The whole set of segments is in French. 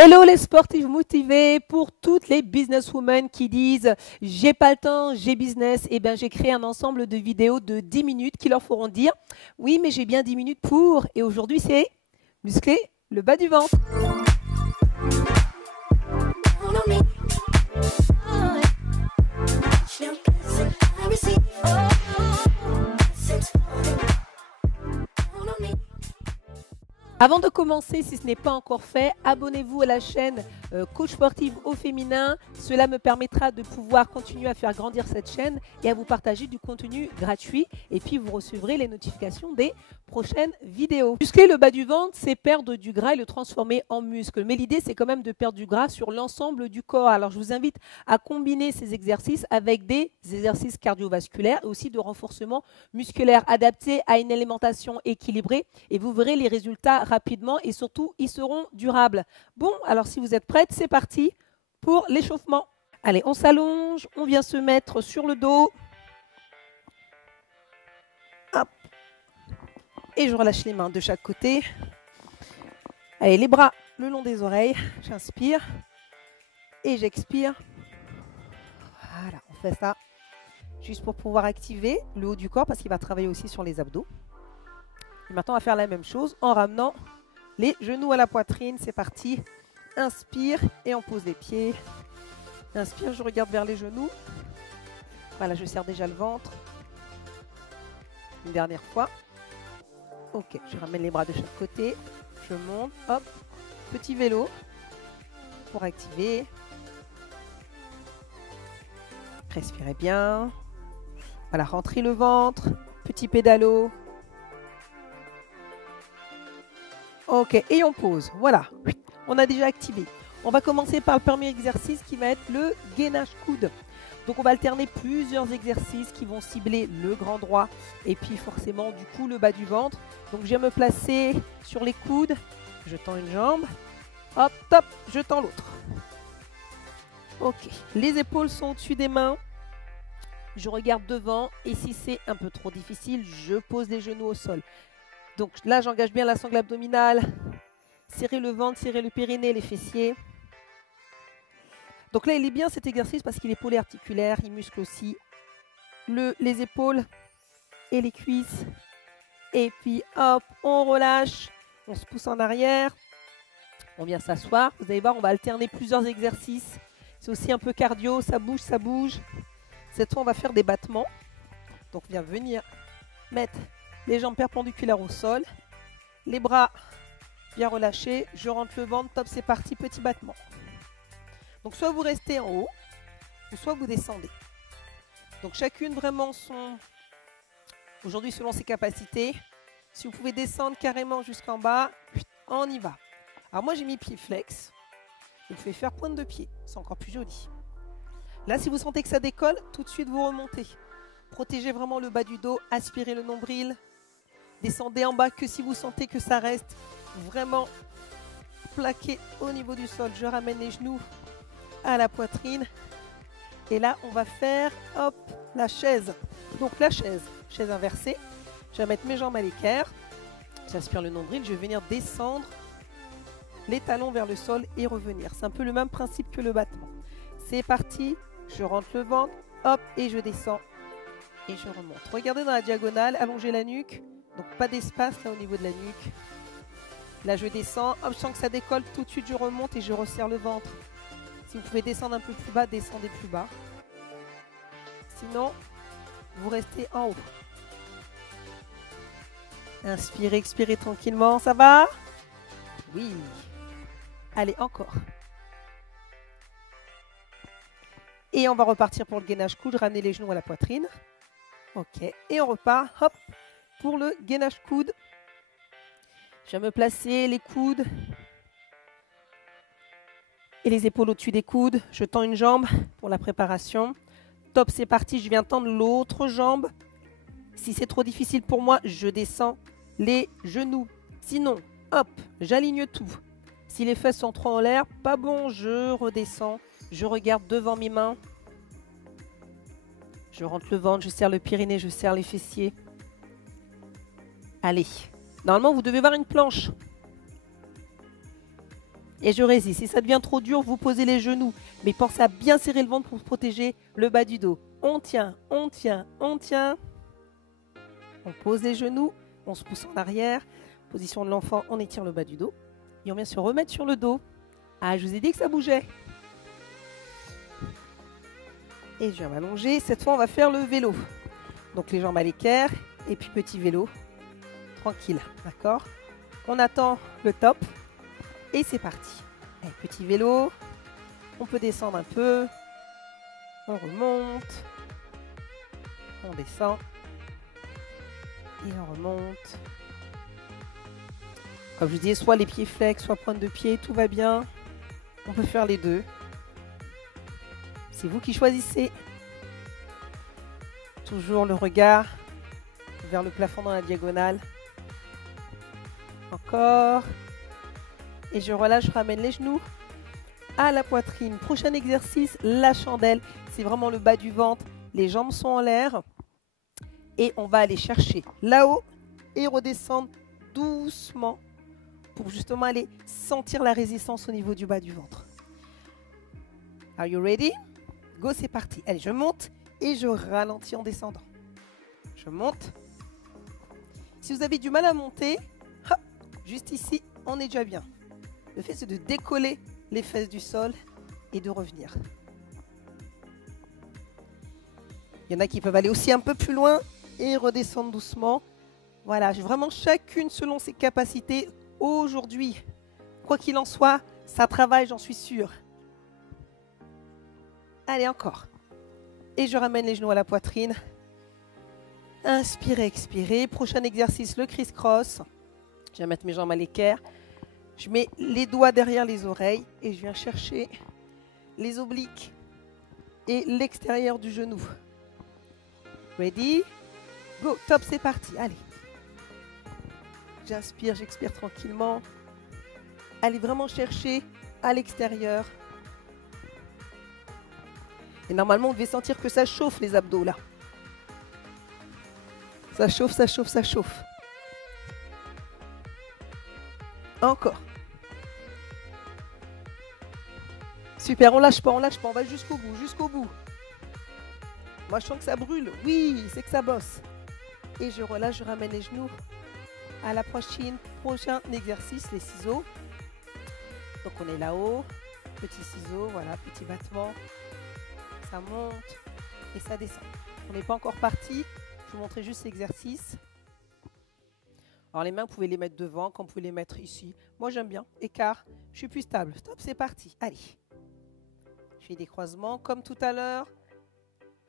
Hello les sportifs motivés, pour toutes les businesswomen qui disent j'ai pas le temps, j'ai business, et bien j'ai créé un ensemble de vidéos de 10 minutes qui leur feront dire oui mais j'ai bien 10 minutes pour, et aujourd'hui c'est muscler le bas du ventre. Avant de commencer, si ce n'est pas encore fait, abonnez-vous à la chaîne Coach Sportive au féminin. Cela me permettra de pouvoir continuer à faire grandir cette chaîne et à vous partager du contenu gratuit. Et puis, vous recevrez les notifications des prochaines vidéos. Muscler le bas du ventre, c'est perdre du gras et le transformer en muscle. Mais l'idée, c'est quand même de perdre du gras sur l'ensemble du corps. Alors, je vous invite à combiner ces exercices avec des exercices cardiovasculaires et aussi de renforcement musculaire adaptés à une alimentation équilibrée. Et vous verrez les résultats rapidement et surtout, ils seront durables. Bon, alors si vous êtes prêtes, c'est parti pour l'échauffement. Allez, on s'allonge, on vient se mettre sur le dos. Hop. Et je relâche les mains de chaque côté. Allez, les bras le long des oreilles. J'inspire et j'expire. Voilà, on fait ça juste pour pouvoir activer le haut du corps parce qu'il va travailler aussi sur les abdos. Et maintenant, on va faire la même chose en ramenant les genoux à la poitrine. C'est parti. Inspire et on pose les pieds. Inspire, je regarde vers les genoux. Voilà, je serre déjà le ventre. Une dernière fois. Ok, je ramène les bras de chaque côté. Je monte, hop. Petit vélo pour activer. Respirez bien. Voilà, rentrez le ventre. Petit pédalo. Ok, et on pose. Voilà, on a déjà activé. On va commencer par le premier exercice qui va être le gainage coude. Donc on va alterner plusieurs exercices qui vont cibler le grand droit et puis forcément du coup le bas du ventre. Donc je viens me placer sur les coudes, je tends une jambe, hop, top, je tends l'autre. Ok, les épaules sont au-dessus des mains. Je regarde devant et si c'est un peu trop difficile, je pose les genoux au sol. Donc là, j'engage bien la sangle abdominale. Serrez le ventre, serrez le périnée, les fessiers. Donc là, il est bien cet exercice parce qu'il est polyarticulaire. Il muscle aussi les épaules et les cuisses. Et puis hop, on relâche. On se pousse en arrière. On vient s'asseoir. Vous allez voir, on va alterner plusieurs exercices. C'est aussi un peu cardio. Ça bouge, ça bouge. Cette fois, on va faire des battements. Donc, on vient venir mettre les jambes perpendiculaires au sol, les bras bien relâchés, je rentre le ventre, top, c'est parti, petit battement. Donc soit vous restez en haut, ou soit vous descendez. Donc chacune vraiment aujourd'hui selon ses capacités. Si vous pouvez descendre carrément jusqu'en bas, on y va. Alors moi j'ai mis pied flex, vous pouvez faire pointe de pied, c'est encore plus joli. Là si vous sentez que ça décolle, tout de suite vous remontez. Protégez vraiment le bas du dos, aspirez le nombril. Descendez en bas que si vous sentez que ça reste vraiment plaqué au niveau du sol. Je ramène les genoux à la poitrine. Et là, on va faire, hop, la chaise. Donc la chaise inversée. Je vais mettre mes jambes à l'équerre. J'aspire le nombril. Je vais venir descendre les talons vers le sol et revenir. C'est un peu le même principe que le battement. C'est parti. Je rentre le ventre, hop, et je descends. Et je remonte. Regardez dans la diagonale, allongez la nuque. Donc pas d'espace là au niveau de la nuque. Là je descends, hop, je sens que ça décolle, tout de suite je remonte et je resserre le ventre. Si vous pouvez descendre un peu plus bas, descendez plus bas. Sinon, vous restez en haut. Inspirez, expirez tranquillement, ça va? Oui. Allez, encore. Et on va repartir pour le gainage coude, ramener les genoux à la poitrine. Ok, et on repart, hop, pour le gainage coude. Je vais me placer les coudes et les épaules au-dessus des coudes. Je tends une jambe pour la préparation. Top, c'est parti. Je viens tendre l'autre jambe. Si c'est trop difficile pour moi, je descends les genoux. Sinon, hop, j'aligne tout. Si les fesses sont trop en l'air, pas bon, je redescends. Je regarde devant mes mains. Je rentre le ventre, je serre le périnée, je serre les fessiers. Allez, normalement vous devez voir une planche. Et je résiste. Si ça devient trop dur, vous posez les genoux. Mais pensez à bien serrer le ventre pour protéger le bas du dos. On tient, on tient, on tient. On pose les genoux, on se pousse en arrière. Position de l'enfant, on étire le bas du dos. Et on vient se remettre sur le dos. Ah, je vous ai dit que ça bougeait. Et je viens m'allonger. Cette fois, on va faire le vélo. Donc les jambes à l'équerre et puis petit vélo. Tranquille, d'accord? On attend le top. Et c'est parti. Allez, petit vélo. On peut descendre un peu. On remonte. On descend. Et on remonte. Comme je disais, soit les pieds flex, soit pointe de pied, tout va bien. On peut faire les deux. C'est vous qui choisissez. Toujours le regard vers le plafond dans la diagonale. Encore. Et je relâche, je ramène les genoux à la poitrine. Prochain exercice, la chandelle. C'est vraiment le bas du ventre. Les jambes sont en l'air. Et on va aller chercher là-haut et redescendre doucement pour justement aller sentir la résistance au niveau du bas du ventre. Are you ready? Go, c'est parti. Allez, je monte et je ralentis en descendant. Je monte. Si vous avez du mal à monter, hop, juste ici, on est déjà bien. Le fait, c'est de décoller les fesses du sol et de revenir. Il y en a qui peuvent aller aussi un peu plus loin et redescendre doucement. Voilà, vraiment chacune selon ses capacités. Aujourd'hui, quoi qu'il en soit, ça travaille, j'en suis sûre. Allez, encore. Et je ramène les genoux à la poitrine. Inspirez, expirez. Prochain exercice, le criss-cross. Je vais mettre mes jambes à l'équerre. Je mets les doigts derrière les oreilles et je viens chercher les obliques et l'extérieur du genou. Ready? Go, top, c'est parti. Allez. J'inspire, j'expire tranquillement. Allez vraiment chercher à l'extérieur. Et normalement, on devait sentir que ça chauffe les abdos là. Ça chauffe, ça chauffe, ça chauffe. Encore. Super, on lâche pas, on va jusqu'au bout, jusqu'au bout. Moi, je sens que ça brûle. Oui, c'est que ça bosse. Et je relâche, je ramène les genoux à la prochain exercice, les ciseaux. Donc, on est là-haut. Petit ciseau, voilà, petit battement. Ça monte et ça descend. On n'est pas encore parti. Je vous montrer juste l'exercice. Alors, les mains, vous pouvez les mettre devant, comme vous pouvez les mettre ici. Moi, j'aime bien. Écart, je suis plus stable. Stop, c'est parti. Allez. Je fais des croisements comme tout à l'heure.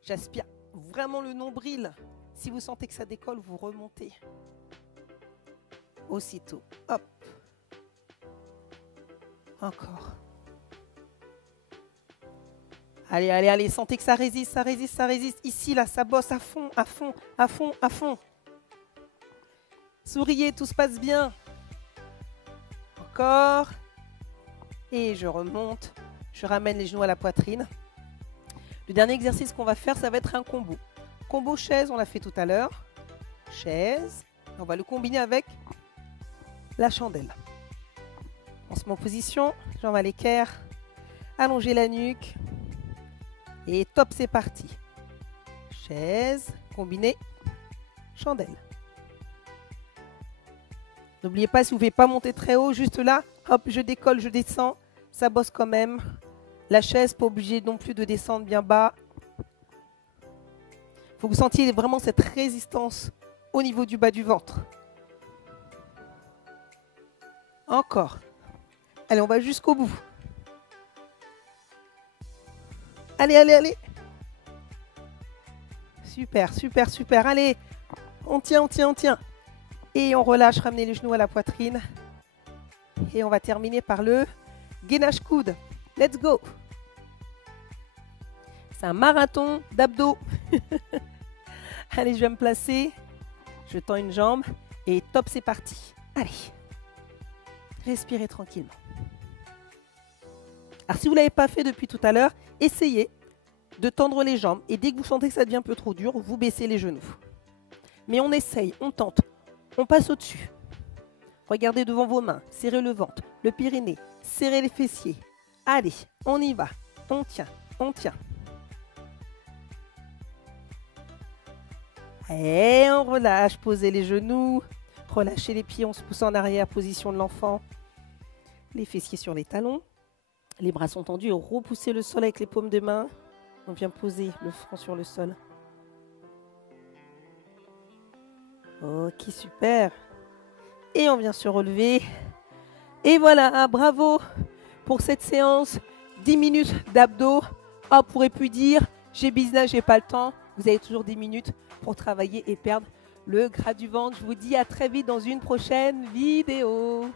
J'aspire vraiment le nombril. Si vous sentez que ça décolle, vous remontez. Aussitôt. Hop. Encore. Allez, allez, allez. Sentez que ça résiste, ça résiste, ça résiste. Ici, là, ça bosse à fond, à fond, à fond, à fond. Souriez, tout se passe bien. Encore. Et je remonte. Je ramène les genoux à la poitrine. Le dernier exercice qu'on va faire, ça va être un combo. Combo chaise, on l'a fait tout à l'heure. Chaise. On va le combiner avec la chandelle. On se met en position. Jambes à l'équerre. Allongez la nuque. Et top, c'est parti. Chaise, combinée, chandelle. N'oubliez pas, si vous ne pouvez pas monter très haut, juste là, hop, je décolle, je descends. Ça bosse quand même. La chaise, pas obligé non plus de descendre bien bas. Il faut que vous sentiez vraiment cette résistance au niveau du bas du ventre. Encore. Allez, on va jusqu'au bout. Allez, allez, allez. Super, super, super. Allez, on tient, on tient, on tient. Et on relâche, ramenez les genoux à la poitrine. Et on va terminer par le gainage coude. Let's go. C'est un marathon d'abdos. Allez, je vais me placer. Je tends une jambe. Et top, c'est parti. Allez. Respirez tranquillement. Alors, si vous ne l'avez pas fait depuis tout à l'heure, essayez de tendre les jambes. Et dès que vous sentez que ça devient un peu trop dur, vous baissez les genoux. Mais on essaye, on tente. On passe au-dessus. Regardez devant vos mains, serrez le ventre, le périnée, serrez les fessiers. Allez, on y va. On tient, on tient. Et on relâche, posez les genoux. Relâchez les pieds, on se pousse en arrière, position de l'enfant. Les fessiers sur les talons. Les bras sont tendus, repoussez le sol avec les paumes de main. On vient poser le front sur le sol. Ok, super. Et on vient se relever. Et voilà, bravo pour cette séance. 10 minutes d'abdos. Ah, on pourrait plus dire, j'ai business, j'ai pas le temps. Vous avez toujours 10 minutes pour travailler et perdre le gras du ventre. Je vous dis à très vite dans une prochaine vidéo.